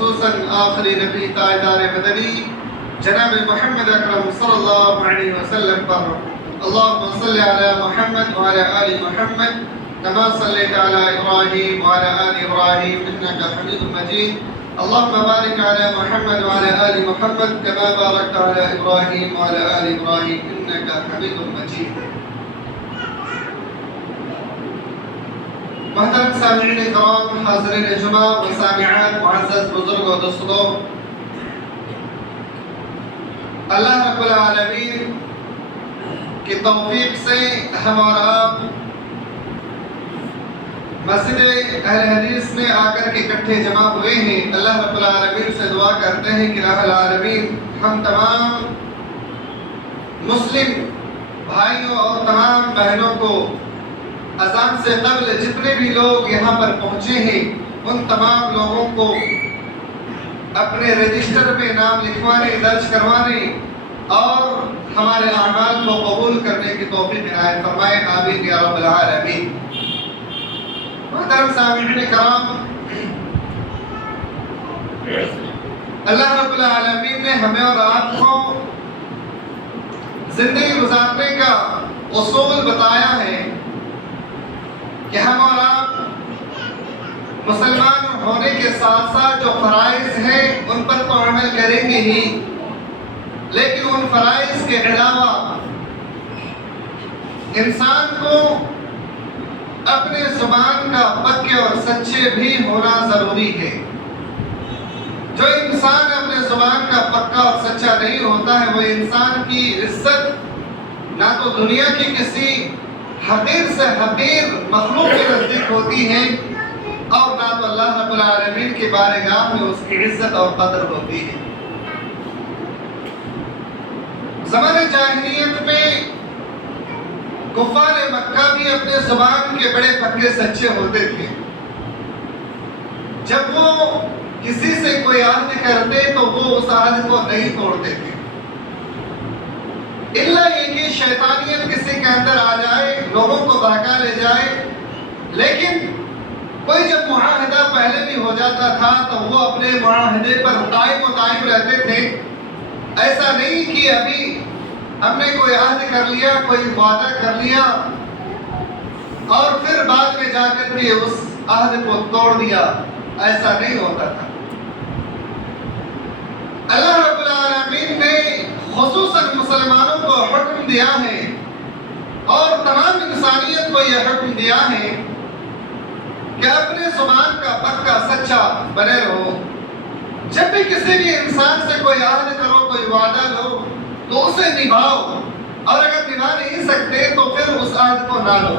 خصوصاً آخری نبی تاجدار مدنی جناب محمد اکرم صلی اللہ علیہ وسلم پر اللہم صلی علی محمد وعلی آل محمد كما صليت على إبراهيم وعلى آل إبراهيم إنك حميد مجيد اللهم بارك على محمد وعلى آل محمد كما باركت على إبراهيم وعلى آل إبراهيم إنك حميد مجيد. محترم سامعین کرام، حاضرین جمعہ و سامعات، معزز بزرگ و دوستوں، اللہ رب العالمین کی توفیق سے ہم اور آپ مسجد اہل حدیث میں آ کر کے اکٹھے جمع ہوئے ہیں. اللہ رب العالمین سے دعا کرتے ہیں کہ رب العالمین ہم تمام مسلم بھائیوں اور تمام بہنوں کو اذان سے قبل جتنے بھی لوگ یہاں پر پہنچے ہیں ان تمام لوگوں کو اپنے رجسٹر میں نام لکھوانے، درج کروانے اور ہمارے اعمال کو قبول کرنے کی توفیق عنایت فرمائے. آمین یا رب العالمین. محترم سامعین کرام، اللہ رب العالمین نے ہمیں اور آپ کو زندگی گزارنے کا اصول بتایا ہے کہ ہم اور آپ مسلمان ہونے کے ساتھ ساتھ جو فرائض ہیں ان پر تو عمل کریں گے ہی، لیکن ان فرائض کے علاوہ انسان کو اپنے زبان کا پکے اور سچے بھی ہونا ضروری ہے. جو انسان اپنے زبان کا پکا اور سچا نہیں ہوتا ہے وہ انسان کی عزت نہ تو دنیا کی کسی حقیر سے حقیر مخلوق کے نزدیک ہوتی ہے اور نہ تو اللہ رب العالمین کی بارگاہ میں اس کی عزت اور قدر ہوتی ہے. زمانِ جاہلیت میں کفار مکہ بھی اپنے زبان کے بڑے پکے سچے ہوتے تھے. جب وہ کسی سے کوئی عہد کرتے تو وہ اس عہد کو نہیں توڑتے تھے، الا یہ کہ شیطانیت کسی کے اندر آ جائے، لوگوں کو بہکا لے جائے. لیکن کوئی جب معاہدہ پہلے بھی ہو جاتا تھا تو وہ اپنے معاہدے پر قائم و دائم رہتے تھے. ایسا نہیں کہ ابھی ہم نے کوئی عہد کر لیا، کوئی وعدہ کر لیا اور پھر بعد میں جا کر کے اس عہد کو توڑ دیا. ایسا نہیں ہوتا تھا. اللہ رب العالمین نے خصوصاً مسلمانوں کو حکم دیا ہے اور تمام انسانیت کو یہ حکم دیا ہے کہ اپنے زبان کا پکا سچا بنے رہو. جب بھی کسی بھی انسان سے کوئی عہد کرو، کوئی وعدہ لو تو اسے نبھاؤ، اور اگر نبھا نہیں سکتے تو پھر اس عہد کو نہ لو.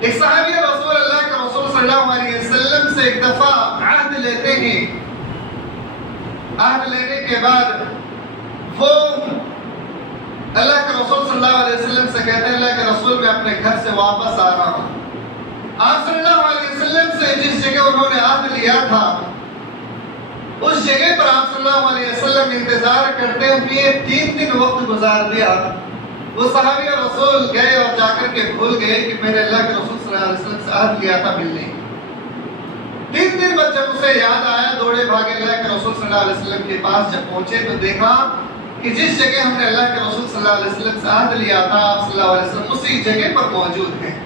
ایک صحابی رسول اللہ کے رسول صلی اللہ علیہ وسلم سے ایک دفعہ عہد لیتے ہیں. عہد لینے کے بعد وہ اللہ کے رسول صلی اللہ علیہ وسلم سے کہتے ہیں اللہ کے رسول میں اپنے گھر سے واپس آ رہا ہوں. آپ صلی اللہ علیہ وسلم سے جس جگہ انہوں نے عہد لیا تھا اس جگہ پر آپ صلی اللہ علیہ وسلم انتظار کرتے ہوئے 3 دن وقت گزار دیا. وہ صحابی رسول گئے اور جا کر کے بھول گئے کہ میں نے اللہ کے رسول صلی اللہ علیہ وسلم سے عہد لیا تھا ملنے. 3 دن بعد جب اسے یاد آیا دوڑے بھاگے اللہ کے رسول صلی اللہ علیہ وسلم کے پاس. جب پہنچے تو دیکھا کہ جس جگہ ہم نے اللہ کے رسول صلی اللہ علیہ وسلم سے عہد لیا تھا آپ صلی اللہ علیہ وسلم اسی جگہ پر موجود ہیں.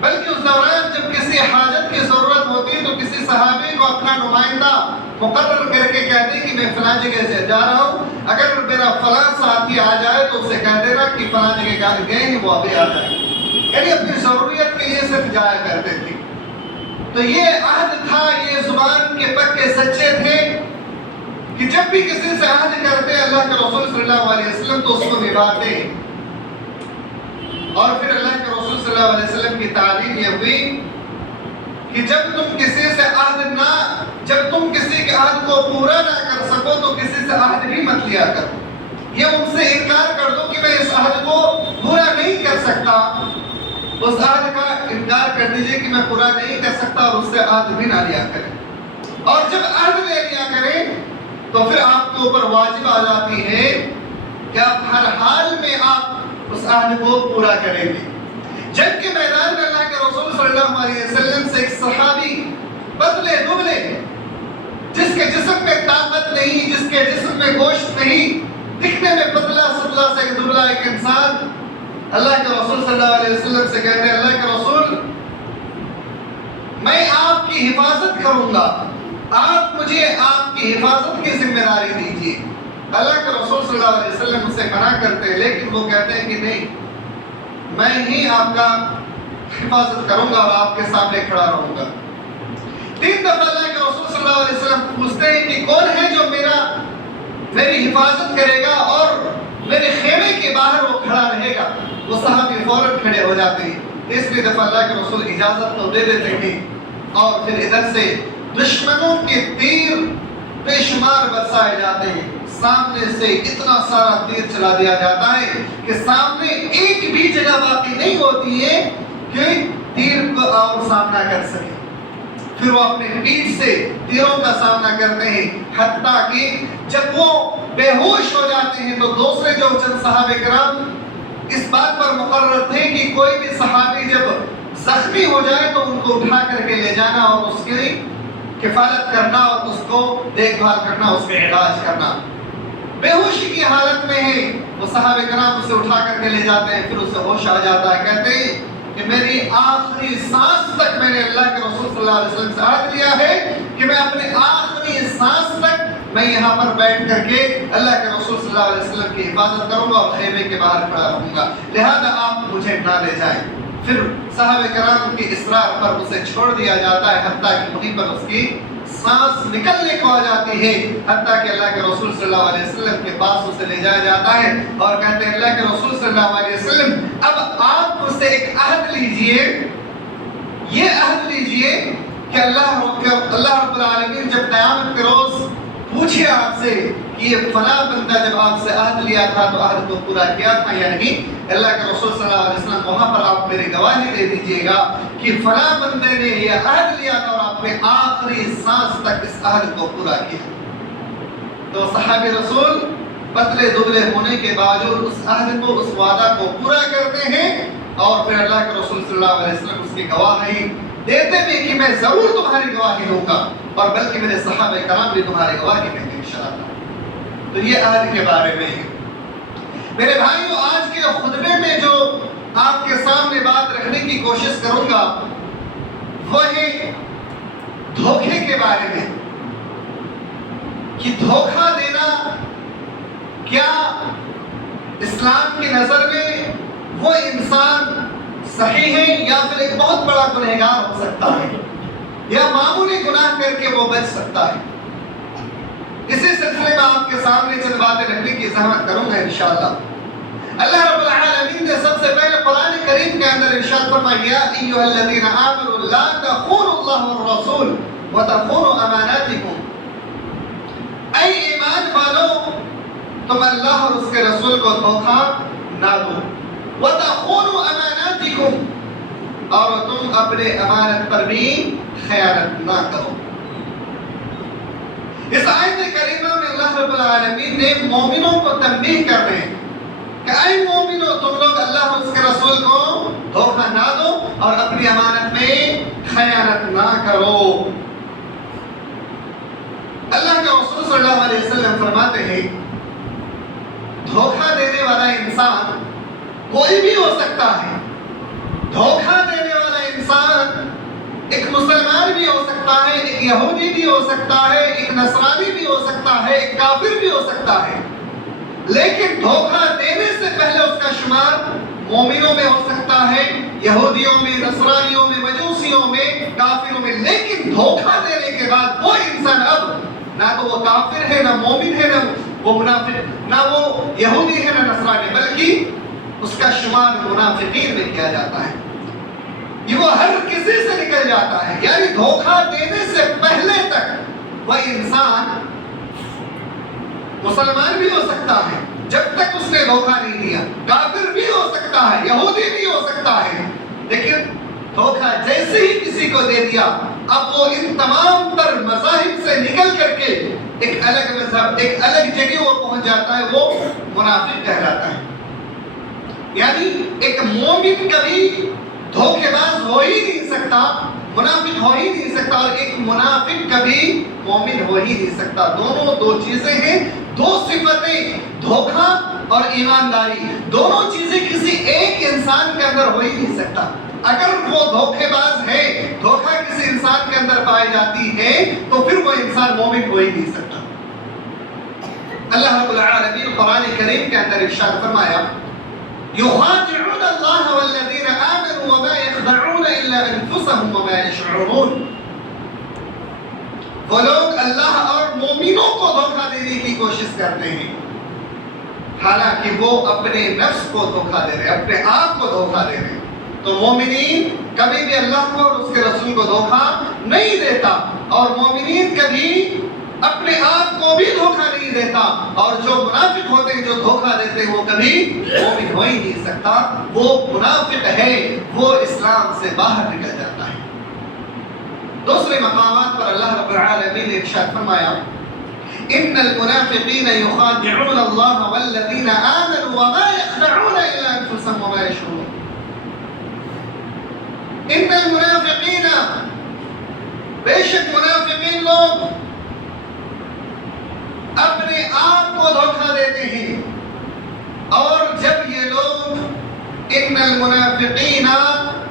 بلکہ اس دوران جب کسی حاجت کی ضرورت ہوتی تو کسی صحابی کو اپنا نمائندہ مقرر کر کے کہتے کہ میں فلاں جگہ سے جا رہا ہوں، اگر میرا فلاں ساتھی آ جائے تو اسے کہہ دینا کہ فلاں جگہ گئے ہیں وہ ابھی آ جائے. یعنی اپنی ضروریت کے لیے صرف جایا کرتے تھے. تو یہ عہد تھا، یہ زبان کے پکے سچے تھے کہ جب بھی کسی سے عہد کرتے اللہ کے رسول صلی اللہ علیہ وسلم تو اس کو نبھاتے. اور پھر اللہ کے رسول صلی اللہ علیہ وسلم کی تعلیم یہ ہوئی کہ جب تم کسی سے جب تم کسی کے عہد کو پورا نہ کر سکو تو کسی سے عہد بھی مت لیا کرو. یہ ان سے انکار کر دو کہ میں اس عہد کو پورا نہیں کر سکتا. اس عہد کا انکار کر دیجئے کہ میں پورا نہیں کر سکتا اور اس سے عہد بھی نہ لیا کریں. اور جب عہد لے لیا کریں تو پھر آپ کے اوپر واجب آ جاتی ہے کہ آپ ہر حال میں آپ اس عہد کو پورا کریں گے. جنگ کے میدان میں اللہ کے رسول صلی اللہ علیہ وسلم سے ایک صحابی پتلے دبلے گوشت نہیں، دکھنے میں پتلا ستلا سے دبلا ایک انسان اللہ کے رسول صلی اللہ علیہ وسلم سے کہتے ہیں اللہ کے رسول میں آپ کی حفاظت کروں گا، آپ مجھے آپ کی حفاظت کی ذمہ داری دیجیے۔ اللہ کے رسول صلی اللہ علیہ وسلم اسے منع کرتے ہیں، لیکن وہ کہتے ہیں کہ نہیں، میں ہی آپ کا حفاظت کروں گا اور آپ کے سامنے کھڑا رہوں گا۔ 3 دفعہ اللہ کے رسول صلی اللہ علیہ وسلم پوچھتے ہیں کہ کون ہے جو میری حفاظت کرے گا اور میرے خیمے کے باہر وہ کھڑا رہے گا۔ وہ صحابی فوراً کھڑے ہو جاتے ہیں۔ تیسری دفعہ اللہ کے رسول اجازت تو دے دیتے ہیں اور پھر ادھر سے دشمنوں کے تیر بے شمار برسائے جاتے ہیں، سامنے سے اتنا سارا تیر چلا دیا جاتا ہے کہ سامنے ایک بھی جگہ باقی نہیں ہوتی ہے کہ تیر کو اور سامنا کر سکے۔ پھر وہ اپنے پیٹھ سے تیروں کا سامنا کرتے ہیں، حتیٰ کہ جب وہ بے ہوش ہو جاتے ہیں تو دوسرے جو چند صحابہ کرام اس بات پر مقرر تھے کہ کوئی بھی صحابی جب زخمی ہو جائے تو ان کو اٹھا کر کے لے جانا اور اس کی کفالت کرنا اور اس کو دیکھ بھال کرنا، اس کا علاج کرنا۔ بے ہوشی کی حالت میں ہے، وہ صحابہ کرام اسے اٹھا کر کے لے جاتے ہیں، پھر اسے ہوش آ جاتا ہے۔ کہتے ہیں کہ میری آخری سانس تک میں نے اللہ کے رسول صلی اللہ علیہ وسلم سے عہد لیا ہے کہ میں اپنے آخری سانس تک میں یہاں پر بیٹھ کر کے اللہ کے رسول صلی اللہ علیہ وسلم کی حفاظت کروں گا اور خیمے کے باہر کھڑا رہوں گا، لہذا آپ مجھے نہ لے جائیں۔ پھر صحابہ کرام کی اصرار پر اسے چھوڑ دیا جاتا ہے، حتیٰ کہ وہیں پر اس کی سانس نکلنے کو آ جاتی ہے، حتیٰ کہ اللہ کے رسول صلی اللہ علیہ وسلم کے پاس اسے لے جایا جاتا ہے اور کہتے ہیں اللہ کے رسول صلی اللہ علیہ وسلم اب آپ مجھ سے ایک عہد لیجئے، یہ عہد لیجئے کہ اللہ رب العالمین جب قیامت کے روز پوچھے آپ سے کہ یہ فلاں بندہ جب آپ سے عہد لیا تھا تو عہد کو پورا کیا تھا یا نہیں، اللہ کے رسول صلی اللہ علیہ وسلم وہاں پر آپ میری گواہی دے دیجئے گا کہ فلاں بندے نے یہ عہد لیا تھا اور آپ نے آخری سانس تک اس عہد کو پورا کیا۔ تو صحابہ رسول پتلے دبلے ہونے کے باوجود اس عہد کو، اس وعدہ کو پورا کرتے ہیں اور پھر اللہ کے رسول صلی اللہ علیہ وسلم اس کی گواہی دیتے بھی کہ میں ضرور تمہاری گواہی دوں گا اور بلکہ میرے صحابہ کرام بھی تمہاری گواہی دیں گے انشاءاللہ۔ تو یہ عہد کے بارے میں ہے۔ میرے بھائیو، آج کے خطبے میں جو آپ کے سامنے بات رکھنے کی کوشش کروں گا وہ ہے دھوکے کے بارے میں، کہ دھوکہ دینا کیا اسلام کی نظر میں وہ انسان صحیح ہے یا پھر ایک بہت بڑا گنہگار ہو سکتا ہے یا معمولی گناہ کر کے وہ بچ سکتا ہے؟ اسی سلسلے میں آپ کے سامنے چند باتیں رکھنے کی زحمت کروں گا انشاءاللہ۔ اللہ رب العالمین نے سب سے پہلے قرآن کریم کے اندر ارشاد فرمایا ایھا الذین آمنوا لا تخونوا اللہ والرسول وتخونوا اماناتکم، اے ایمان والو تم اللہ اور اس کے رسول کو دھوکہ نہ دو، وتخونوا اماناتکم اور تم اپنے امانت پر بھی خیانت نہ کرو۔ اس آیت کریمہ میں اللہ رب العالمین نے مومنوں کو تنبیہ کر رہے ہیں کہ اے مومنو تم لوگ اللہ اور اس کے رسول کو دھوکہ نہ دو اور اپنی امانت میں خیانت نہ کرو۔ اللہ کے رسول صلی اللہ علیہ وسلم فرماتے ہیں دھوکہ دینے والا انسان کوئی بھی ہو سکتا ہے۔ دھوکہ دینے والا انسان ایک مسلمان بھی ہو سکتا ہے، ایک یہودی بھی ہو سکتا ہے، ایک نصرانی بھی ہو سکتا ہے، ایک کافر بھی ہو سکتا ہے، لیکن دھوکہ دینے سے پہلے اس کا شمار مومنوں میں ہو سکتا ہے، یہودیوں میں، نصرانیوں میں، مجوسیوں میں، کافروں میں، لیکن دھوکہ دینے کے بعد وہ انسان اب نہ تو وہ کافر ہے، نہ مومن ہے، نہ وہ منافق، نہ وہ یہودی ہے، نہ نصرانی، بلکہ اس کا شمار منافقین میں کیا جاتا ہے۔ یہ وہ ہر کسی سے نکل جاتا ہے، یعنی دھوکہ دینے سے پہلے تک وہ انسان مسلمان بھی ہو سکتا ہے جب تک اس نے دھوکہ نہیں دیا، کافر بھی ہو سکتا ہے، یہودی بھی ہو سکتا ہے، لیکن دھوکہ جیسے ہی کسی کو دے دیا اب وہ ان تمام تر مذاہب سے نکل کر کے ایک الگ مذہب، ایک الگ جگہ وہ پہنچ جاتا ہے، وہ منافق کہلاتا ہے۔ یعنی ایک مومن کبھی دھوکے باز ہو ہی نہیں سکتا، منافق ہو ہی نہیں سکتا، اور ایک منافق کبھی مومن ہو ہی نہیں سکتا۔ دونوں دو چیزیں ہیں دو صفتیں دھوکہ اور ایمانداری، دونوں چیزیں کسی ایک انسان کے اندر ہو ہی نہیں سکتا۔ اگر وہ دھوکے باز ہے، دھوکہ کسی انسان کے اندر پائی جاتی ہے تو پھر وہ انسان مومن ہو ہی نہیں سکتا۔ اللہ رب العالمین قرآن کریم کے اندر ارشاد فرمایا یخادعون اللہ والذین آمنوا وما یخدعون الا انفسهم وما یشعرون، وہ لوگ اللہ اور مومنوں کو دھوکہ دینے کی کوشش کرتے ہیں حالانکہ وہ اپنے نفس کو دھوکہ دے رہے، اپنے آپ کو دھوکہ دے رہے۔ تو مومنین کبھی بھی اللہ کو اور اس کے رسول کو دھوکہ نہیں دیتا، اور مومنین کبھی اپنے آپ کو بھی دھوکہ نہیں دیتا، اور جو منافق ہوتے ہیں جو دھوکہ دیتے ہیں وہ کبھی مومن ہو ہی نہیں سکتا، وہ منافق ہے، وہ اسلام سے باہر نکل جاتا ہے۔ دوسرے مقامات پر اللہ رب العالمین نے ارشاد فرمایا ان المنافقین یخادعون اللہ والذین آمنوا وما یخدعون الا انفسهم وما یشعرون۔ ان المنافقین، بے شک منافقین لوگ اپنے آپ کو دھوکہ دیتے ہیں، اور جب یہ لوگ ان المنافقین،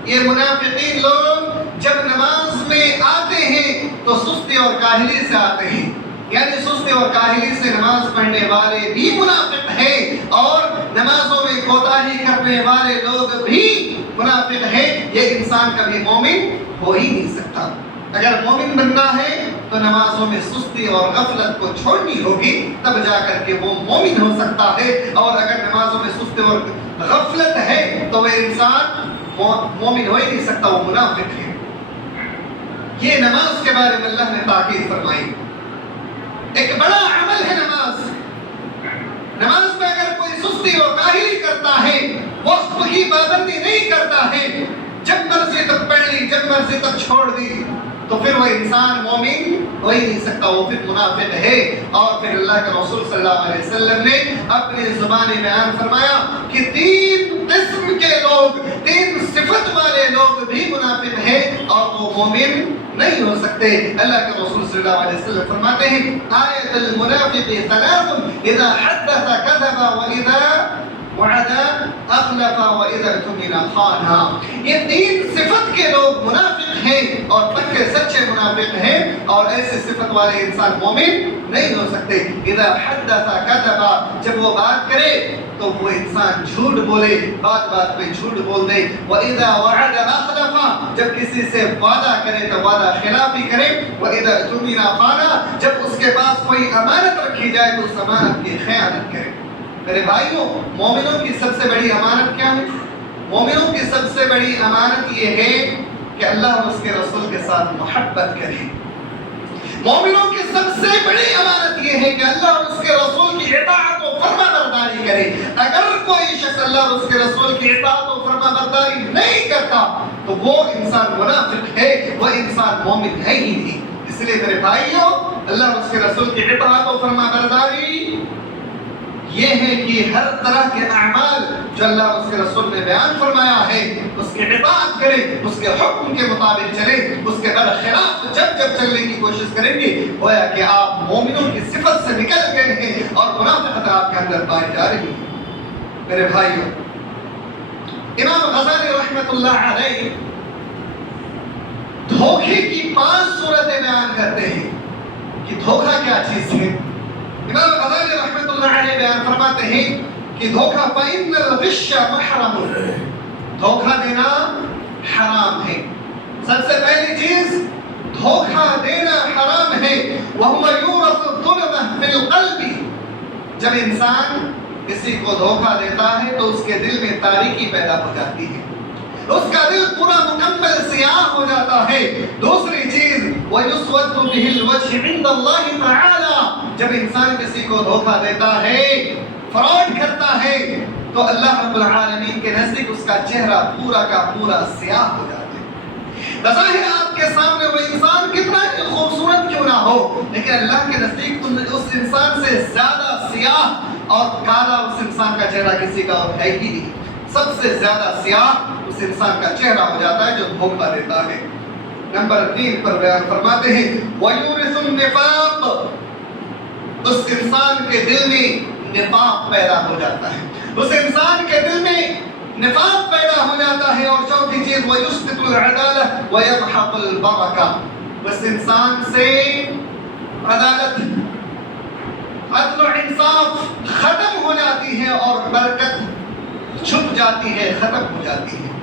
یہ منافقین لوگ جب نماز میں آتے ہیں تو سستی اور کاہلی سے آتے ہیں، یعنی سستی اور کاہلی سے نماز پڑھنے والے بھی منافق ہیں، اور نمازوں میں کوتاہی کرنے والے لوگ بھی منافق ہیں۔ یہ انسان کبھی مومن ہو ہی نہیں سکتا۔ اگر مومن بننا ہے تو نمازوں میں سستی اور غفلت کو چھوڑنی ہوگی، تب جا کر کے وہ مومن ہو سکتا ہے، اور اگر نمازوں میں سستی اور غفلت ہے تو وہ انسان مومن ہو ہی نہیں سکتا، وہ منافق ہے۔ یہ نماز کے بارے میں اللہ نے تاکید فرمائی، ایک بڑا عمل ہے نماز۔ نماز میں اگر کوئی سستی اور کاہلی کرتا ہے، وقت کی پابندی نہیں کرتا ہے، جب مرضی تک پڑھ لی جب مرضی تک چھوڑ دی، تو پھر وہ انسان مومن ہو ہی نہیں سکتا، وہ پھر منافق ہے۔ اور پھر اللہ کے رسول صلی اللہ علیہ وسلم نے اپنی زبانی بیان فرمایا کہ تین قسم کے لوگ، تین صفت والے لوگ بھی منافق ہیں اور وہ مومن نہیں ہو سکتے۔ اللہ کے رسول صلی اللہ علیہ وسلم فرماتے ہیں آیت المنافق ثلاث اذا حدث كذب واذا وعد اخلف واذا اؤتمن خان۔ یہ تین صفت کے لوگ منافق ہیں اور پکے سچے منافق ہیں، اور ایسے صفت والے انسان مومن نہیں ہو سکتے۔ اذا حدث كذب، جب وہ بات کرے تو وہ انسان جھوٹ بولے، بات بات پہ جھوٹ بول دے۔ واذا وعد اخلف، جب کسی سے وعدہ کرے تو وعدہ خلافی کرے۔ واذا اؤتمن خان، جب اس کے پاس کوئی امانت رکھی جائے تو اس امانت کی خیانت کرے۔ میرے بھائیوں، مومنوں کی سب سے بڑی امانت کیا ہے؟ مومنوں کی سب سے بڑی امانت یہ ہے کہ اللہ اور اس کے رسول کے ساتھ محبت کرے۔ مومنوں کی سب سے بڑی امانت یہ ہے کہ اللہ اور اس کے رسول کی اطاعت و فرما برداری کرے۔ اگر کوئی شخص اللہ اور اس کے رسول کی اطاعت و فرما برداری نہیں کرتا تو وہ انسان منافق ہے، وہ انسان مومن ہے ہی نہیں۔ اس لیے میرے بھائیوں، اللہ اور اس کے رسول کی اطاعت و فرما برداری یہ ہے کہ ہر طرح کے اعمال جو اللہ اور اس کے رسول نے بیان فرمایا ہے اس کی اطاعت کریں، اس کے حکم کے مطابق چلیں، اس کے برخلاف جب چلنے کی کوشش کریں گے گویا کہ آپ مومنوں کی صفت سے نکل گئے ہیں اور منافقت آپ کے اندر پائی جا رہی ہے۔ میرے بھائیوں، امام غزالی رحمۃ اللہ علیہ دھوکے کی 5 صورتیں بیان کرتے ہیں کہ دھوکہ کیا چیز ہے۔ امام غزالی رحمۃ اللہ علیہ بیان فرماتے ہیں کہ دھوکہ فإن الغش محرم، دھوکہ دینا حرام ہے۔ سب سے پہلی چیز دھوکہ دینا حرام ہے۔ وهو يورث الظلم في القلب، جب انسان کسی کو دھوکہ دیتا ہے تو اس کے دل میں تاریکی پیدا ہو جاتی ہے، اس کا دل پورا مکمل سیاہ ہو جاتا ہے۔ دوسری چیز وَيُسْوَدُّ بِهِ الْوَجْهِ عِنْدَ اللَّهِ تَعَالَى، جب انسان کسی کو دھوکہ دیتا ہے، فراڈ کرتا ہے، تو اللہ رب العالمین کے نزدیک اس کا چہرہ پورا کا پورا سیاہ ہو جاتا ہے۔ بظاہر آپ کے سامنے وہ انسان کتنا خوبصورت کیوں نہ ہو، لیکن اللہ کے نزدیک اس انسان سے زیادہ سیاہ اور کالا اس انسان کا چہرہ کسی کا اور ہے ہی نہیں۔ سب سے زیادہ سیاہ اس انسان کا چہرہ ہو جاتا ہے جو دھوکہ دیتا ہے۔ نمبر 3 پر بیان فرماتے ہیں وَيُورِثُ النِّفَاقَ، اس انسان کے دل میں نفاق پیدا ہو جاتا ہے، اس انسان کے دل میں نفاق پیدا ہو جاتا ہے۔ اور چوتھی چیز وَيُسْقِطُ الْعَدَالَةَ وَيَمْحَقُ الْبَرَكَةَ، اس انسان سے عدالت، عدل و انصاف ختم ہو جاتی ہے اور برکت چھپ جاتی ہے، ختم ہو جاتی ہے۔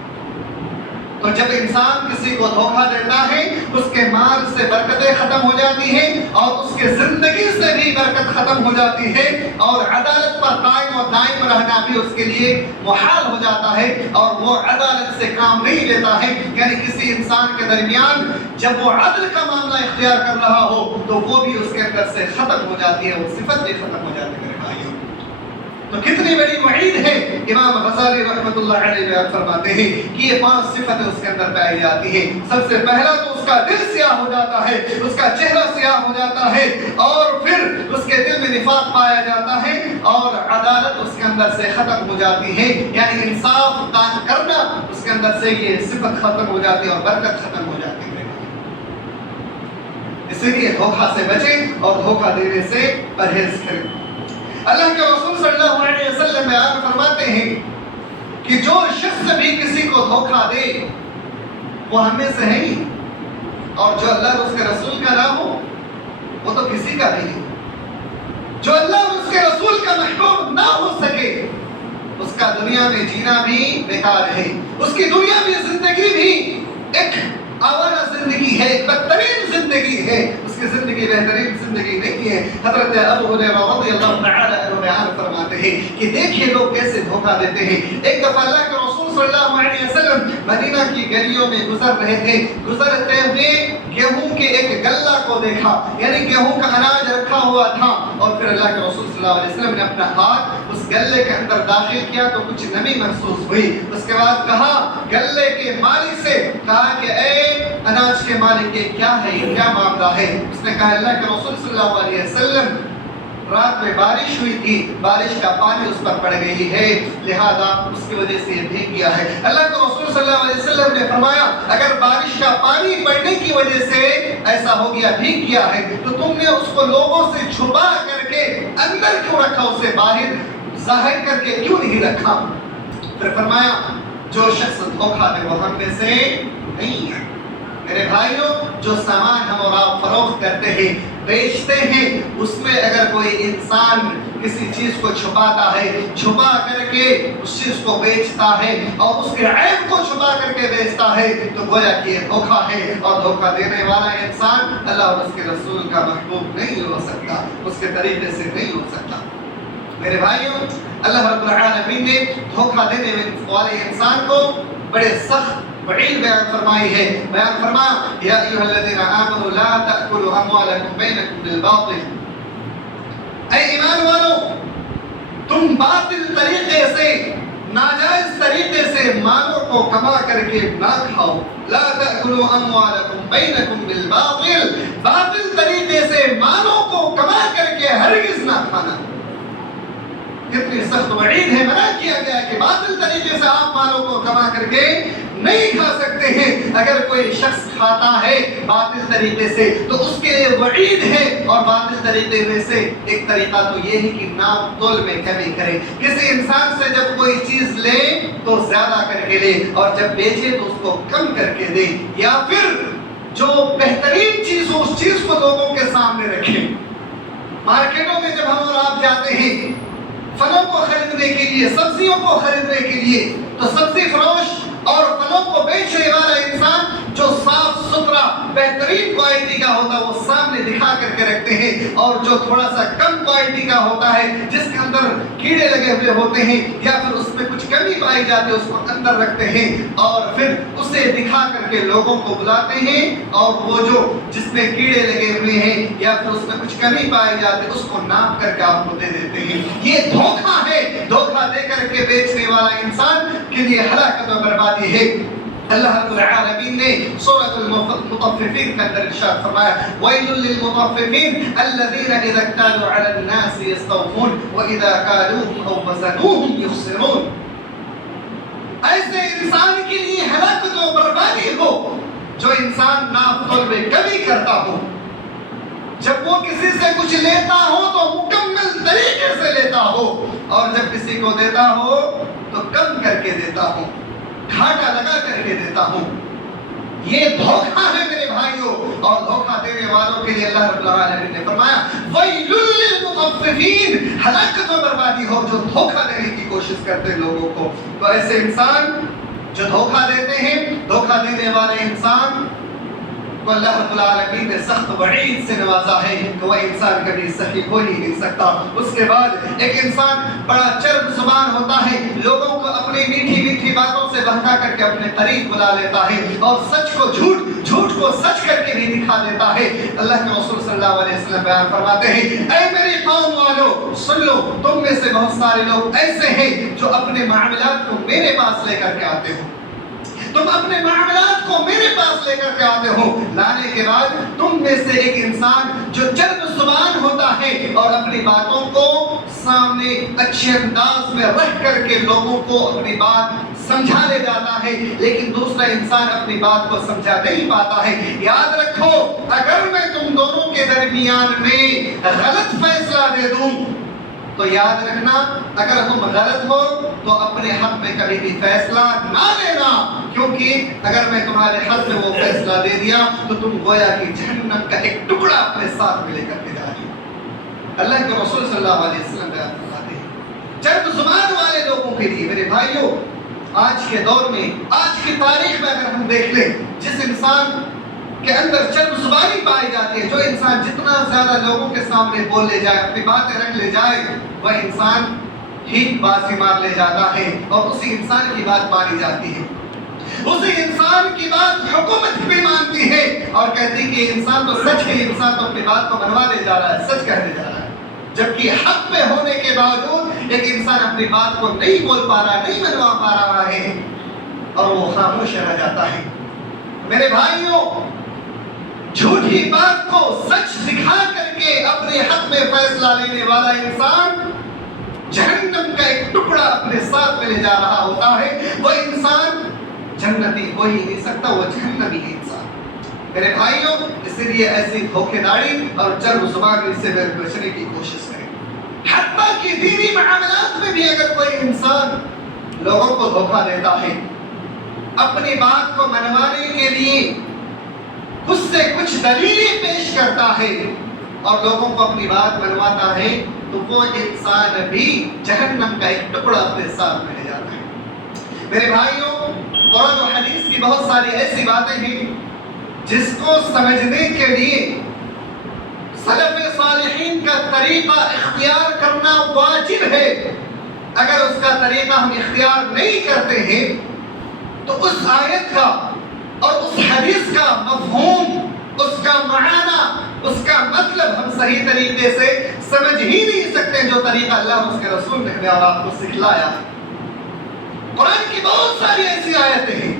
تو جب انسان کسی کو دھوکہ دیتا ہے اس کے مال سے برکتیں ختم ہو جاتی ہیں اور اس کے زندگی سے بھی برکت ختم ہو جاتی ہے، اور عدالت پر قائم و دائم رہنا بھی اس کے لیے محال ہو جاتا ہے، اور وہ عدالت سے کام نہیں لیتا ہے۔ یعنی کسی انسان کے درمیان جب وہ عدل کا معاملہ اختیار کر رہا ہو تو وہ بھی اس کے اندر سے ختم ہو جاتی ہے، وہ صفت بھی ختم ہو جاتی ہے۔ تو کتنی بڑی وعید ہے۔ امام غزالی رحمۃ اللہ علیہ بیان فرماتے ہیں کہ یہ 5 صفتیں اس کے اندر پائی جاتی ہیں۔ سب سے پہلا تو اس کا دل سیاہ ہو جاتا ہے، اس کا چہرہ سیاہ ہو جاتا ہے، اور پھر اس کے دل میں نفاق پایا جاتا ہے، اور عدالت اس کے اندر سے ختم ہو جاتی ہے، یعنی انصاف کرنا اس کے اندر سے یہ صفت ختم ہو جاتی ہے اور برکت ختم ہو جاتی ہے۔ اسی لیے دھوکہ سے بچیں اور دھوکہ دینے سے پرہیز کریں۔ اللہ کے رسول صلی اللہ علیہ وسلم بیان فرماتے ہیں کہ جو شخص بھی کسی کو دھوکہ دے وہ ہم میں سے ہے ہی، اور جو اللہ اور اس کے رسول کا نہ ہو وہ تو کسی کا بھی نہیں۔ جو اللہ اور اس کے رسول کا محبوب نہ ہو سکے اس کا دنیا میں جینا بھی بیکار ہے، اس کی دنیا میں زندگی بھی ایک آوارہ زندگی ہے، ایک بدترین زندگی ہے، اس کی زندگی بہترین زندگی نہیں ہے۔ حضرت ابو ہریرہ رضی اللہ تعالی عنہ بیان فرماتے ہیں کہ دیکھیے لوگ کیسے دھوکہ دیتے ہیں۔ ایک دفعہ اللہ کے رسول صلی اللہ علیہ وسلم مدینہ کی گلیوں میں گزر رہے تھے، گزرتے ہوئے گیہوں کے ایک غلہ کو دیکھا، یعنی گیہوں کا اناج رکھا ہوا تھا، اور پھر اللہ کے رسول صلی اللہ علیہ وسلم نے اپنا ہاتھ اس غلے کے اندر داخل کیا تو کچھ نمی محسوس ہوئی۔ اس کے بعد کہا غلے کے مالک سے، کہا کہ اے اناج کے مالک یہ کیا ہے، یہ کیا معاملہ ہے؟ اس نے کہا اللہ کے رسول صلی اللہ علیہ وسلم رات میں بارش ہوئی تھی، بارش کا پانی اس پر پڑ گئی ہے، لہذا اس کی وجہ سے یہ بھیگ گیا ہے۔ اللہ کے رسول صلی اللہ علیہ وسلم نے فرمایا اگر بارش کا پانی پڑنے کی وجہ سے ایسا ہو گیا، بھیگ گیا ہے، تو تم نے اس کو لوگوں سے چھپا کر کے اندر کیوں رکھا، اسے باہر ظاہر کر کے کیوں نہیں رکھا؟ پھر فرمایا جو شخص دھوکہ دے وہ ہم میں سے نہیں ہے۔ میرے بھائیوں، جو سامان ہم اور آپ فروخت کرتے ہیں، بیچتے ہیں، اس میں اگر کوئی انسان کسی چیز کو چھپاتا ہے، چھپا کر کے اس چیز کو بیچتا ہے اور اس کے عیب کو چھپا کر کے بیچتا ہے، تو گویا کہ یہ دھوکہ ہے، اور دھوکہ دینے والا انسان اللہ اور اس کے رسول کا محبوب نہیں ہو سکتا، اس کے طریقے سے نہیں ہو سکتا۔ میرے بھائیوں، اللہ رب العالمین نے دھوکہ دینے والے انسان کو بڑے سخت وعید بیان فرمائی ہے۔ بیان فرمایا یا ایھا الذین آمنوا لا تأکلوا اموالکم بینکم بالباطل، اے ایمان والو تم باطل طریقے سے، ناجائز طریقے سے مالوں کو کما کر کے نہ کھاؤ۔ لا تأکلوا اموالکم بینکم بالباطل، باطل طریقے سے مالوں کو کما کر کے ہرگز نہ کھانا۔ کتنی سخت وعید ہے، منع کیا گیا کہ باطل طریقے سے آپ مالوں کو کما کر کے نہیں کھا سکتے ہیں۔ اگر کوئی شخص کھاتا ہے باطل طریقے سے تو اس کے لیے وعید ہے، اور باطل طریقے میں سے ایک طریقہ تو یہ ہے کہ ناپ تول میں کمی کرے۔ کسی انسان سے جب کوئی چیز لے تو زیادہ کر کے لے، اور جب بیچے تو اس کو کم کر کے دے، یا پھر جو بہترین چیز ہو اس چیز کو لوگوں کے سامنے رکھے۔ مارکیٹوں میں جب ہم اور آپ جاتے ہیں پھلوں کو خریدنے کے لیے، سبزیوں کو خریدنے کے لیے، تو سبزی فروش اور پھلوں کو بیچنے والا انسان جو صاف ستھرا بہترین کوالٹی کا ہوتا ہے وہ سامنے دکھا کر کے رکھتے ہیں، اور جو تھوڑا سا کم کوالٹی کا ہوتا ہے جس کے اندر کیڑے لگے ہوئے ہوتے ہیں یا پھر اس میں کچھ کمی پائی جاتی ہے اس کو اندر رکھتے ہیں، اور پھر اسے دکھا کر کے لوگوں کو بلاتے ہیں، اور وہ جو جس میں کیڑے لگے ہوئے ہیں یا پھر اس میں کچھ کمی پائی جاتی ہے اس کو ناپ کر کے آپ کو دے دیتے ہیں۔ یہ دھوکہ ہے، دھوکہ دے کر کے بیچنے والا انسان کے لیے ہلاکت و بربادی ہے۔ اللہ رب العالمین نے سورۃ المطففین کے اندر ارشاد فرمایا وَيْلٌ لِّلْمُطَفِّفِينَ الَّذِينَ إِذَا اكْتَالُوا عَلَى النَّاسِ يَسْتَوْفُونَ وَإِذَا كَالُوهُمْ أَوْ وَزَنُوهُمْ يُخْسِرُونَ۔ ایسے انسان کے لیے ہلاکت و بربادی ہو جو انسان ناپ تول میں کمی کرتا ہو، جب وہ کسی سے کچھ لیتا ہو تو مکمل طریقے سے لیتا ہو، اور جب کسی کو دیتا ہو تو کم کر کے دیتا ہوں، گھاٹا لگا کر کے دیتا ہوں۔ یہ دھوکہ ہے میرے بھائیوں، اور دھوکہ دینے والوں کے لیے اللہ رب العالمین نے فرمایا وَيْلٌ لِّلْمُطَفِّفِينَ، ہلاکت و بربادی ہو جو دھوکہ دینے کی کوشش کرتے لوگوں کو۔ تو ایسے انسان جو دھوکہ دیتے ہیں، دھوکہ دینے والے انسان کو اللہ رب العالمین نے سخت وعید سے نوازا ہے کہ وہ انسان کبھی صحیح ہو ہی نہیں سکتا۔ اس کے بعد ایک انسان بڑا چرب زبان ہوتا ہے، لوگوں کو اپنی میٹھی میٹھی باتوں سے بہکا کر کے اپنے قریب بلا لیتا ہے، اور سچ کو جھوٹ، جھوٹ کو سچ کر کے بھی دکھا دیتا ہے۔ اللہ کے رسول صلی اللہ علیہ وسلم بیان فرماتے ہیں اے میری قوم والو سن لو، تم میں سے بہت سارے لوگ ایسے ہیں جو اپنے معاملات کو میرے پاس لے کر کے آتے ہو، تم اپنے معاملات کو میرے پاس لے کر کے آتے ہو، لانے کے بعد تم میں سے ایک انسان جو چرب زبان ہوتا ہے اور اپنی باتوں کو سامنے اچھے انداز میں رکھ کر کے لوگوں کو اپنی بات سمجھا لے جاتا ہے، لیکن دوسرا انسان اپنی بات کو سمجھا نہیں پاتا ہے۔ یاد رکھو، اگر میں تم دونوں کے درمیان میں غلط فیصلہ دے دوں تو یاد رکھنا، اگر تم غلط ہو تو اپنے حق میں کبھی بھی فیصلہ نہ لینا، کیونکہ اگر میں تمہارے حق میں وہ فیصلہ دے دیا تو تم گویا کہ جہنم کا ایک ٹکڑا اپنے ساتھ میں لے کر کے جا رہے ہو۔ اللہ کے رسول صلی اللہ علیہ وسلم بیان فرماتے ہیں چرب زبان والے لوگوں کے لیے میرے بھائیوں، آج کے دور میں، آج کی تاریخ میں اگر ہم دیکھ لیں، جس انسان کے اندر چرب زبانی پائی جاتی ہے، جو انسان جتنا زیادہ لوگوں کے سامنے بول لے جائے، اپنی باتیں رکھ لے جائے، وہ انسان ہی بازی مار لے جاتا ہے، اور اسی انسان کی بات مانی جاتی ہے، اسی انسان کی بات حکومت بھی مانتی ہے اور کہتی کہ انسان تو سچ ہے، انسان تو اپنی بات کو منوا لے جا رہا ہے، سچ کہنے جا رہا ہے، جبکہ حق پہ ہونے کے باوجود ایک انسان اپنی بات کو نہیں بول پا رہا، نہیں منوا پا رہا ہے، اور وہ خاموش رہ جاتا ہے۔ میرے بھائیوں، جھوٹی بات کو سچ دکھا کر کے اپنے حق میں فیصلہ لینے والا انسان جہنم کا ایک ٹکڑا اپنے ساتھ میں لے جا رہا ہوتا ہے۔ وہ انسان جنتی ہو ہی نہیں سکتا، وہ جہنمی ہے انسان۔ میرے بھائیوں، اس لیے ایسی دھوکے داری اور چرب زبانی سے بچنے کی کوشش کریں۔ حتیٰ کہ دینی معاملات میں بھی اگر کوئی انسان لوگوں کو دھوکہ دیتا ہے، اپنی بات کو منوانے کے لیے اس سے کچھ دلیلیں پیش کرتا ہے اور لوگوں کو اپنی بات منواتا ہے، تو وہ انسان بھی جہنم کا ایک ٹکڑا اپنے ساتھ میں لے جاتا ہے۔ میرے بھائیوں، قرآن و حدیث کی بہت ساری ایسی باتیں ہیں جس کو سمجھنے کے لیے سلف صالحین کا طریقہ اختیار کرنا واجب ہے۔ اگر اس کا طریقہ ہم اختیار نہیں کرتے ہیں تو اس آیت کا اور اس حدیث کا مفہوم، اس کا معنی، اس کا مطلب ہم صحیح طریقے سے سمجھ ہی نہیں سکتے جو طریقہ اللہ اور اس کے رسول نے ہمیں اور آپ کو سکھلایا ہے۔ قرآن کی بہت ساری ایسی آیتیں ہیں،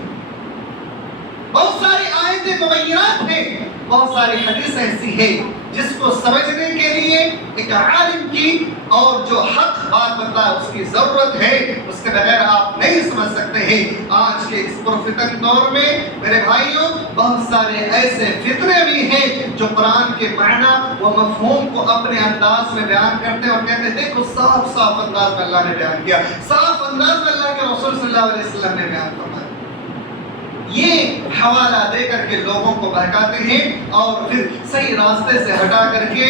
بہت ساری آیتیں مبینات ہیں، بہت ساری حدیث ایسی ہیں جس کو سمجھنے کے لیے ایک عالم کی اور جو حق بات بتا ہے اس کی ضرورت ہے، اس کے بغیر آپ نہیں سمجھ سکتے ہیں۔ آج کے اس پرفتن دور میں میرے بھائیوں، بہت سارے ایسے فتنے بھی ہیں جو قرآن کے معنی و مفہوم کو اپنے انداز میں بیان کرتے ہیں اور کہتے ہیں دیکھو صاف صاف انداز میں اللہ نے بیان کیا، صاف انداز میں اللہ کے رسول صلی اللہ علیہ وسلم نے بیان فرمایا۔ یہ حوالہ دے کر کے لوگوں کو بہکاتے ہیں اور پھر صحیح راستے سے ہٹا کر کے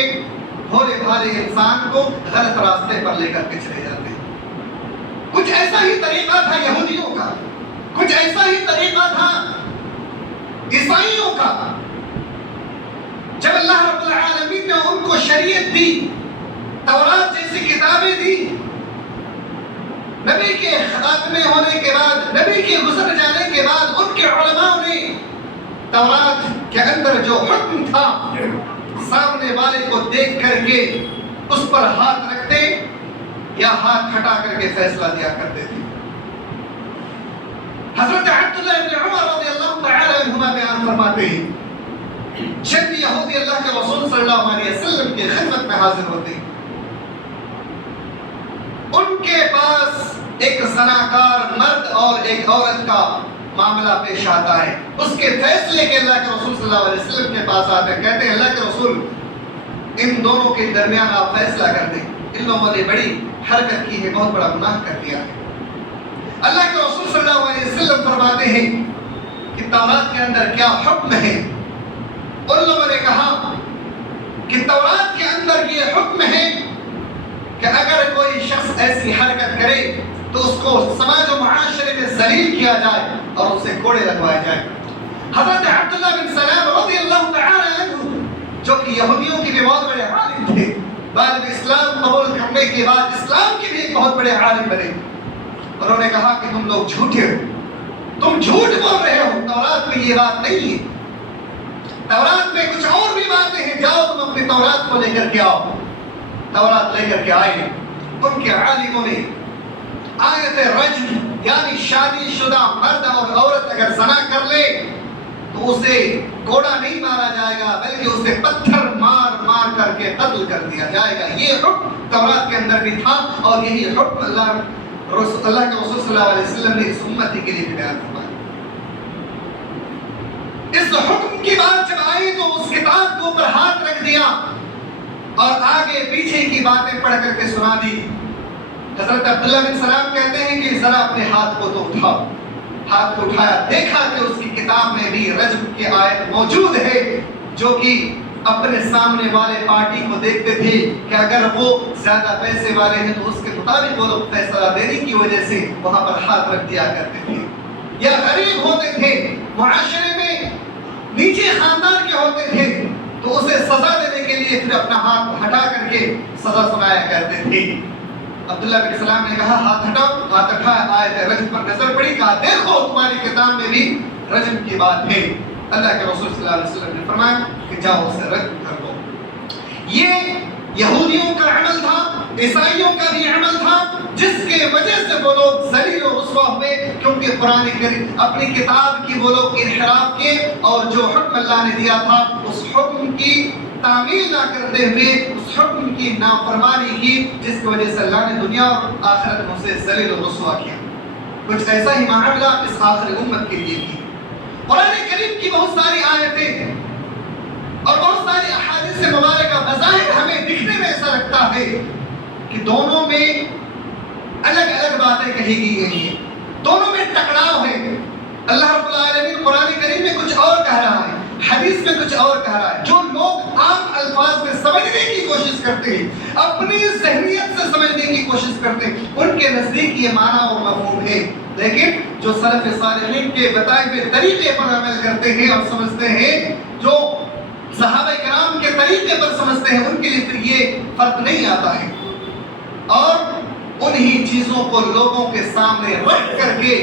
بھولے بھالے انسان کو غلط راستے پر لے کر کے چلے جاتے ہیں۔ کچھ ایسا ہی طریقہ تھا یہودیوں کا، کچھ ایسا ہی طریقہ تھا عیسائیوں کا۔ جب اللہ رب العالمین نے ان کو شریعت دی، تورات جیسی کتابیں دی، نبی کے خاتمے ہونے کے بعد، نبی کے گزر جانے کے بعد ان کے علماء نے تورات کے اندر جو حکم تھا سامنے والے کو دیکھ کر کے اس پر ہاتھ رکھتے یا ہاتھ ہٹا کر کے فیصلہ دیا کرتے تھے۔ حضرت عبداللہ بن عمر رضی اللہ تعالی عنہما بیان فرماتے ہیں جب یہودی اللہ کے رسول صلی اللہ علیہ وسلم کی خدمت میں حاضر ہوتے ہیں، ان کے پاس ایک زناکار مرد اور ایک عورت کا معاملہ پیش آتا ہے۔ اس کے فیصلے کے اللہ کے رسول صلی اللہ علیہ وسلم کے پاس آتے ہیں، کہتے ہیں اللہ کے رسول ان دونوں کے درمیان آپ فیصلہ کر دیں. ان لوگوں نے بڑی حرکت کی ہے، بہت بڑا گناہ کر دیا ہے. اللہ کے رسول صلی اللہ علیہ وسلم فرماتے ہیں کہ تورات کے اندر کیا حکم ہے. ان لوگوں نے کہا کہ تورات کے اندر یہ حکم ہے کہ اگر کوئی شخص ایسی حرکت کرے تو اس کو سماج و معاشرے میں ذلیل کیا جائے اور اسے کوڑے لگوائے جائے. حضرت عبداللہ بن سلام رضی اللہ تعالی عنہ جو کہ یہودیوں کے بھی بہت بڑے عالم تھے، بعد میں اسلام قبول کرنے کے بعد اسلام کے بھی ایک بہت بڑے عالم بنے. انہوں نے کہا کہ تم لوگ جھوٹے ہو، تم جھوٹ بول رہے ہو، تورات میں یہ بات نہیں ہے، تورات میں کچھ اور بھی باتیں ہیں، جاؤ تم اپنی تورات کو لے کر کے آؤ. تورات لے کر کے آئے. ان کے عالموں نے آیت رجم یعنی شادی شدہ مرد اور عورت اگر زنا کر لے تو اسے کوڑا نہیں مارا جائے گا بلکہ اسے پتھر مار مار کر کے قتل کر دیا جائے گا. یہ حکم تورات کے اندر بھی تھا اور یہی حکم اللہ کے رسول صلی اللہ علیہ وسلم نے اس امتی کے لیے بیان فرمایا. اس حکم کی بات جب آئی تو اس کتاب کے اوپر ہاتھ رکھ دیا اور آگے پیچھے کی باتیں پڑھ کر کے سنا دی. حضرت عبداللہ بن سلام کہتے ہیں کہ ذرا اپنے ہاتھ کو تو اٹھاؤ. ہاتھ کو اٹھایا، دیکھا کہ اس کی کتاب میں بھی رجم کی آیت موجود ہے جو کہ اپنے سامنے والے پارٹی کو دیکھتے تھے کہ اگر وہ زیادہ پیسے والے ہیں تو اس کے مطابق وہ لوگ فیصلہ دینے کی وجہ سے وہاں پر ہاتھ رکھ دیا کرتے تھے. یا غریب ہوتے تھے، معاشرے میں نیچے خاندان کے ہوتے تھے تو اسے سزا دینے کے لیے پھر اپنا ہاتھ ہٹا کر کے سزا سنایا کرتے تھے. عبداللہ بن سلام نے کہا ہاتھ ہٹاؤ. ہاتھ اٹھایا، آیت رجم پر نظر پڑی، کہا دیکھو تمہاری کتاب میں بھی رجم کی بات ہے. اللہ کے رسول صلی اللہ علیہ وسلم نے فرمایا کہ جاؤ اسے رجم کر دو. یہ یہودیوں کا عمل تھا، عیسائیوں کا بھی عمل تھا، جس کے وجہ سے وہ لوگ ذلیل و رسوا ہوئے کیونکہ قرآن کریم اپنی کتاب کی وہ لوگ انحراف کیے اور جو حکم اللہ نے دیا تھا اس حکم کی تعمیل نہ کرتے ہوئے اس حکم کی نافرمانی کی، جس کی وجہ سے اللہ نے دنیا اور آخرت میں اسے ذلیل و رسوا کیا. کچھ ایسا ہی معاملہ اس آخری امت کے لیے بھی. قرآن کریم کی بہت ساری آیتیں اور بہت ساری احادیث مبارکہ بظاہر ہمیں دکھنے میں ایسا لگتا ہے کہ دونوں میں الگ الگ باتیں کہی گئی ہیں، دونوں میں ٹکراؤ ہے. اللہ رب العالمین قرآن کریم میں کچھ اور کہہ رہا ہے، حدیث میں کچھ اور کہہ رہا ہے. جو لوگ عام الفاظ میں سمجھنے کی کوشش کرتے ہیں، اپنی ذہنیت سے سمجھنے کی کوشش کرتے ہیں، ان کے نزدیک یہ معنی اور مفہوم ہے. لیکن جو سلف صالحین کے بتائے ہوئے طریقے پر عمل کرتے ہیں اور سمجھتے ہیں، جو صحابہ کرام کے طریقے پر سمجھتے ہیں، ان کے لیے پھر یہ فرق نہیں آتا ہے اور انہی چیزوں کو لوگوں کے سامنے رکھ کر کے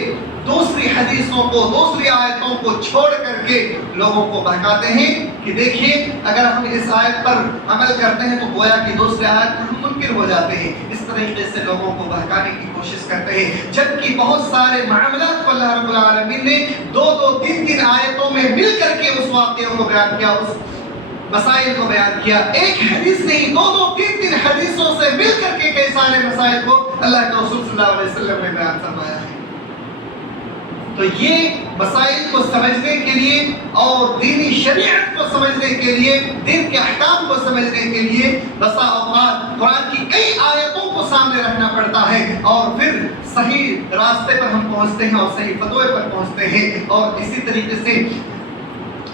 دوسری حدیثوں کو، دوسری آیتوں کو چھوڑ کر کے لوگوں کو بہکاتے ہیں کہ دیکھیے اگر ہم اس آیت پر عمل کرتے ہیں تو گویا کہ دوسری آیت پر ہم منکر ہو جاتے ہیں. اس طریقے سے لوگوں کو بہکانے کی کوشش کرتے ہیں، جبکہ بہت سارے معاملات کو اللہ رب العالمین نے دو دو تین تین آیتوں میں مل کر کے اس واقعوں کو بیان کیا، اس مسائل کو بیان کیا. ایک حدیث نہیں، دو دو تین تین حدیثوں سے مل کر کے کئی سارے مسائل کو اللہ کے رسول صلی اللہ علیہ وسلم نے بیان فرمایا ہے. تو یہ مسائل کو سمجھنے کے لیے اور دینی شریعت کو سمجھنے کے لیے، دین کے احکام کو سمجھنے کے لیے بسا اوقات قرآن کی کئی آیتوں کو سامنے رکھنا پڑتا ہے اور پھر صحیح راستے پر ہم پہنچتے ہیں اور صحیح فتوے پر پہنچتے ہیں. اور اسی طریقے سے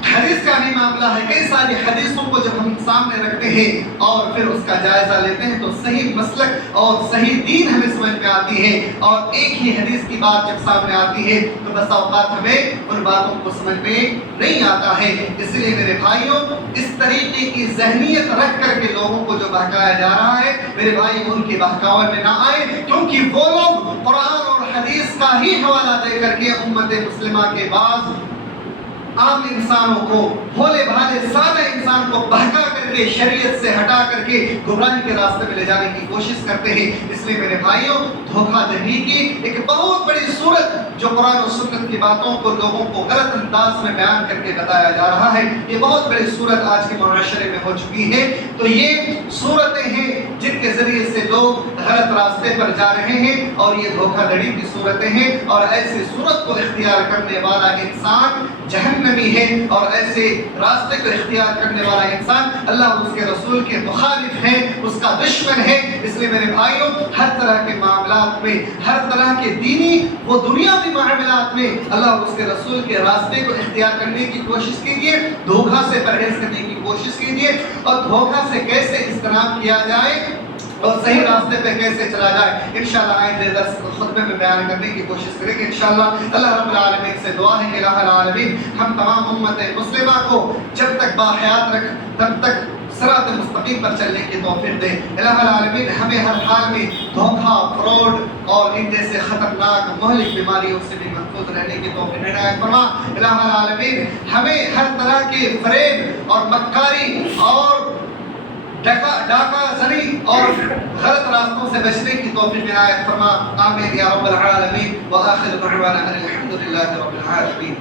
حدیث کا بھی معاملہ ہے. کئی ساری حدیثوں کو جب ہم سامنے رکھتے ہیں اور پھر اس کا جائزہ لیتے ہیں تو صحیح مسلک اور صحیح دین ہمیں سمجھ میں آتی ہے. اور ایک ہی حدیث کی بات جب سامنے آتی ہے تو بس اوقات ہمیں ان باتوں کو سمجھ میں نہیں آتا ہے. اس لیے میرے بھائیوں، اس طریقے کی ذہنیت رکھ کر کے لوگوں کو جو بہکایا جا رہا ہے، میرے بھائی ان کے بہکاوے میں نہ آئے، کیونکہ وہ لوگ قرآن اور حدیث کا ہی حوالہ دے کر کے امت مسلمہ کے بعض عام انسانوں کو، بھولے بھالے سادہ انسان کو بہکا کر کے شریعت سے ہٹا کر کے گمراہی کے راستے میں لے جانے کی کوشش کرتے ہیں. اس لیے میرے بھائیوں، دھوکہ دہی کی ایک بہت بڑی صورت جو قرآن و سنت کی باتوں کو لوگوں کو غلط انداز میں بیان کر کے بتایا جا رہا ہے، یہ بہت بڑی صورت آج کے معاشرے میں ہو چکی ہے. تو یہ صورتیں ہیں جن کے ذریعے سے لوگ غلط راستے پر جا رہے ہیں اور یہ دھوکہ دہی کی صورتیں ہیں. اور ایسی صورت کو اختیار کرنے والا انسان جہنمی ہے اور ایسے راستے کو اختیار کرنے والا انسان اللہ اللہ اس کے رسول کے مخالف ہیں، اس کا دشمن ہے۔ اس لیے میرے بھائیوں، ہر طرح کے معاملات میں، ہر طرح کے دینی و دنیاوی معاملات میں اللہ اور اس کے رسول کے راستے کو اختیار کرنے کی کوشش کیجیے، دھوکہ سے پرہیز کرنے کی کوشش کیجیے، اور دھوکہ سے کیسے اجتناب کیا جائے اور صحیح راستے پہ کیسے چلا جائے، انشاءاللہ آئندہ درس خطبے میں بیان کرنے کی کوشش کریں گے انشاءاللہ۔ اللہ رب العالمین سے دعا ہے کہ الہ العالمین ہم تمام امت مسلمہ کو جب تک باحیات رکھ تب تک صراط مستقیم پر چلنے کی توفیق دے۔ الہ العالمین ہمیں ہر حال میں دھوکہ، فراڈ اور ان جیسے خطرناک مہلک بیماریوں سے بھی محفوظ رہنے کی توفیق عنایت فرما۔ الہ العالمین ہمیں ہر طرح کے فریب اور مکاری اور ڈاکہ زنی اور غلط راستوں سے بچنے کی توفیق عنایت فرما۔ آمین یا رب العالمین، وآخر دعوانا ان الحمد للہ رب العالمین۔